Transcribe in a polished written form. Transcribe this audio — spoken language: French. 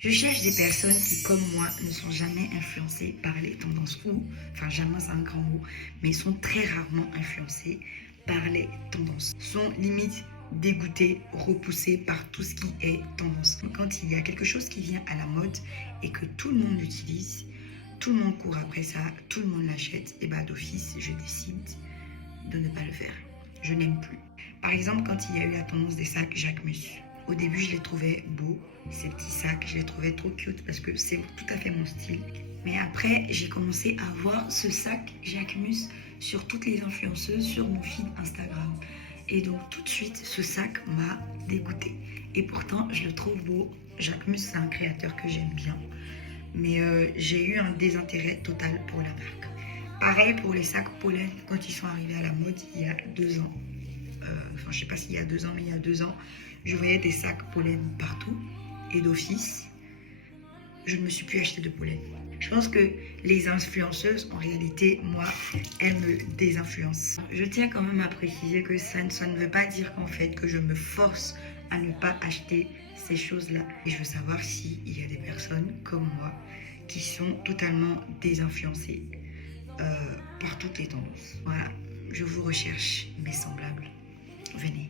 Je cherche des personnes qui, comme moi, ne sont jamais influencées par les tendances ou, enfin jamais c'est un grand mot, mais sont très rarement influencées par les tendances. Sont limite dégoûtées, repoussées par tout ce qui est tendance. Quand il y a quelque chose qui vient à la mode et que tout le monde l'utilise, tout le monde court après ça, tout le monde l'achète, et bah d'office, je décide de ne pas le faire. Je n'aime plus. Par exemple, quand il y a eu la tendance des sacs Jacquemus, au début, je les trouvais beaux, ces petits sacs, je les trouvais trop cute parce que c'est tout à fait mon style. Mais après, j'ai commencé à voir ce sac Jacquemus sur toutes les influenceuses, sur mon feed Instagram. Et donc tout de suite, ce sac m'a dégoûtée. Et pourtant, je le trouve beau. Jacquemus, c'est un créateur que j'aime bien. Mais j'ai eu un désintérêt total pour la marque. Pareil pour les sacs pollen quand ils sont arrivés à la mode il y a 2 ans. Enfin, je sais pas s'il y a 2 ans, mais il y a 2 ans, je voyais des sacs pollen partout. Et d'office, je ne me suis plus acheté de pollen. Je pense que les influenceuses, en réalité, moi, elles me désinfluencent. Je tiens quand même à préciser que ça ne veut pas dire qu'en fait, que je me force à ne pas acheter ces choses-là. Et je veux savoir s'il y a des personnes comme moi qui sont totalement désinfluencées par toutes les tendances. Voilà, je vous recherche, mes semblables. Venez.